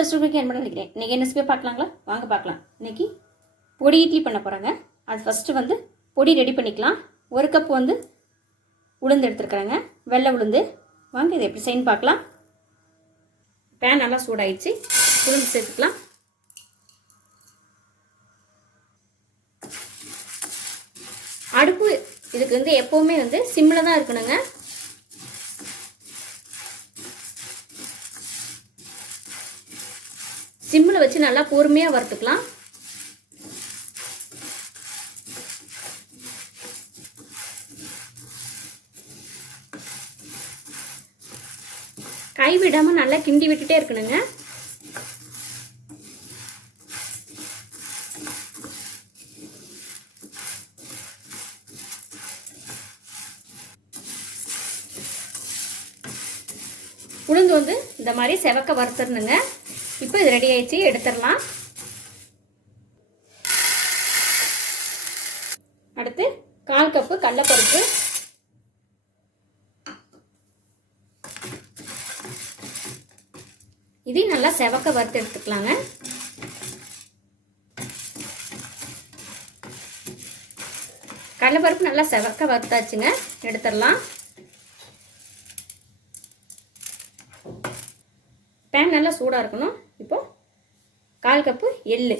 ரெஸ்டாரண்ட்டுக்கு என்ன பண்ண நினைக்கிறேன். இன்றைக்கி என்ன ரெசிபியாக பார்க்கலாங்களா? வாங்க பார்க்கலாம். இன்றைக்கி பொடி இட்லி பண்ண போகிறாங்க. அது ஃபஸ்ட்டு வந்து பொடி ரெடி பண்ணிக்கலாம். 1 கப் வந்து உளுந்து எடுத்துருக்குறாங்க, வெள்ளை உளுந்து. வாங்க இதை எப்படி செய்யணும் பார்க்கலாம். பேன் நல்லா சூடாயிடுச்சு, உளுந்து சேர்த்துக்கலாம். அடுப்பு இதுக்கு வந்து எப்போவுமே வந்து சிம்மில் தான் இருக்கணுங்க. சிம்மில் வச்சு நல்லா பொறுமையாக வறுத்துக்கலாம். கை விடாமல் நல்லா கிண்டி விட்டுட்டே இருக்கணுங்க. உளுந்து வந்து இந்த மாதிரி செவக்க வறுத்துடணுங்க. இப்போ இது ரெடி ஆயிடுச்சு, எடுத்துடலாம். அடுத்து 1/4 கப்பு கடலைப்பருப்பு, இதையும் நல்லா செவக்க வறுத்து எடுத்துக்கலாங்க. கடலைப்பருப்பு நல்லா செவக்க வறுத்தாச்சுங்க, எடுத்துடலாம். பேன் நல்லா சூடாக இருக்கணும். இப்போ 1/4 கப்பு எள்ளு,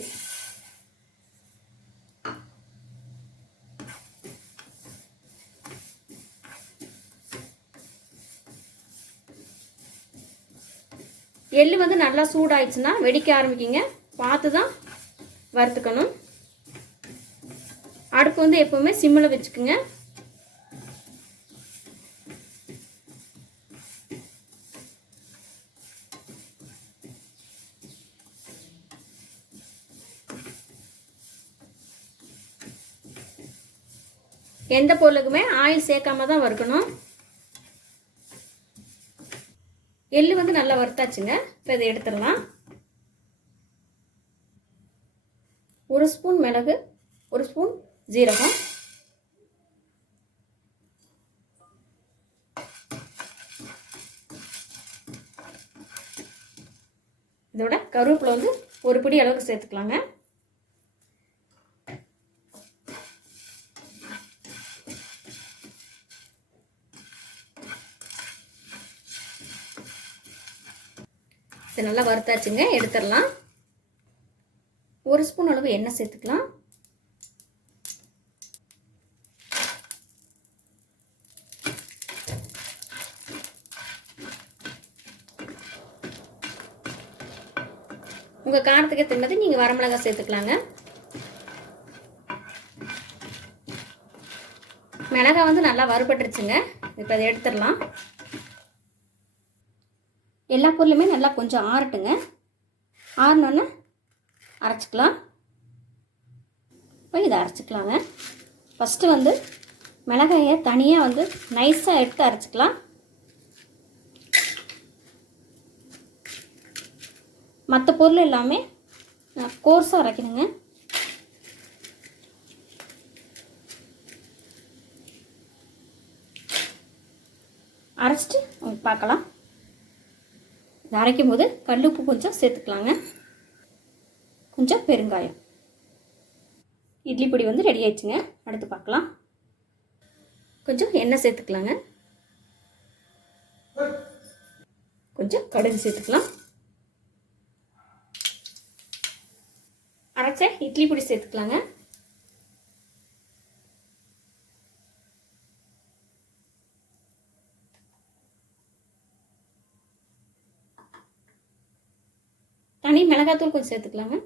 எள்ளு வந்து நல்லா சூடாயிடுச்சுன்னா வெடிக்க ஆரம்பிக்குங்க. பார்த்து தான் வறுத்துக்கணும். அடுப்பு வந்து எப்போவுமே சிம்மில் வச்சுக்குங்க. எந்த பொருளுக்குமே ஆயில் சேர்க்காம தான் வறுக்கணும். எள்ளு வந்து நல்லா வறுத்தாச்சுங்க. இப்போ இதை எடுத்துடலாம். 1 ஸ்பூன் மிளகு, 1 ஸ்பூன் ஜீரகம், இதோட கருவேப்பிலை வந்து 1 பிடி அளவுக்கு சேர்த்துக்கலாங்க. இது நல்லா வறுத்தாச்சுங்க, எடுத்துடலாம். 1 ஸ்பூன் அளவு எண்ணெய் சேர்த்துக்கலாம். உங்கள் காரத்துக்கு ஏற்ற நீங்கள் வரமிளகாய் சேர்த்துக்கலாங்க. மிளகாய் வந்து நல்லா வறுபட்டுருச்சுங்க. இப்போ அதை எடுத்துடலாம். எல்லா பொருளுமே நல்லா கொஞ்சம் ஆறட்டுங்க. ஆறினோன்னு அரைச்சிக்கலாம். இப்போ இதை அரைச்சிக்கலாங்க. ஃபஸ்ட்டு வந்து மிளகாயை தனியாக வந்து நைஸாக எடுத்து அரைச்சிக்கலாம். மற்ற பொருள் எல்லாமே கோர்ஸாக அரைக்கணுங்க. அரைச்சிட்டு பார்க்கலாம். இதை அரைக்கும் போது கல்லுப்பு கொஞ்சம் சேர்த்துக்கலாங்க, கொஞ்சம் பெருங்காயம். இட்லி பொடி வந்து ரெடி ஆயிடுச்சுங்க. அடுத்து பார்க்கலாம். கொஞ்சம் எண்ணெய் சேர்த்துக்கலாங்க, கொஞ்சம் கடுகு சேர்த்துக்கலாம். அரைச்ச இட்லி பொடி சேர்த்துக்கலாங்க. தனி மிளகாத்தூள் கொஞ்சம் சேர்த்துக்கலாங்க.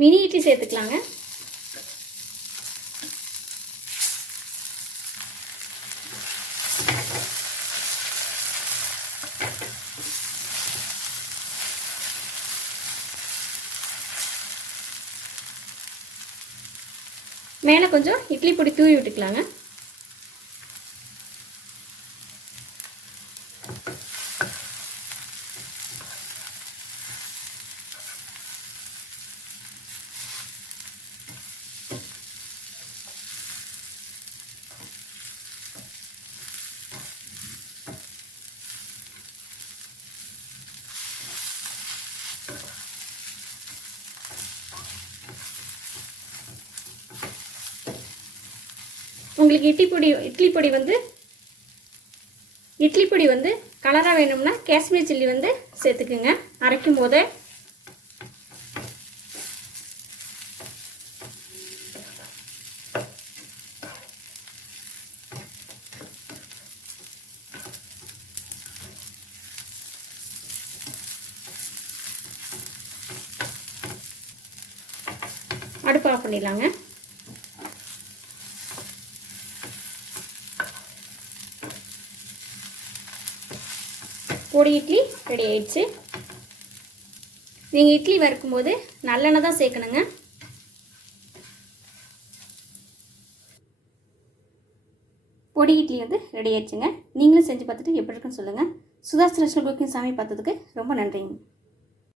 மினி இட்லி சேர்த்துக்கலாங்க. மேலே கொஞ்சம் இட்லி பொடி தூவி விட்டுக்கலாங்க. உங்களுக்கு இட்லி பொடி வந்து கலராக வேணும்னா காஷ்மீர் சில்லி வந்து சேர்த்துக்குங்க அரைக்கும் போதே. அடுப்பு ஆஃப் பண்ணிடலாங்க. பொடி இட்லி ரெடி ஆயிடுச்சு. நீங்கள் இட்லி வறுக்கும்போது நல்லெண்ணெய் தான் சேர்க்கணுங்க. பொடி இட்லி வந்து ரெடி ஆயிடுச்சுங்க. நீங்களும் செஞ்சு பார்த்துட்டு எப்படி இருக்குன்னு சொல்லுங்கள். சுதாஸ் ரெஸ்டாரண்ட் குக்கிங் சாமி பார்த்ததுக்கு ரொம்ப நன்றிங்க.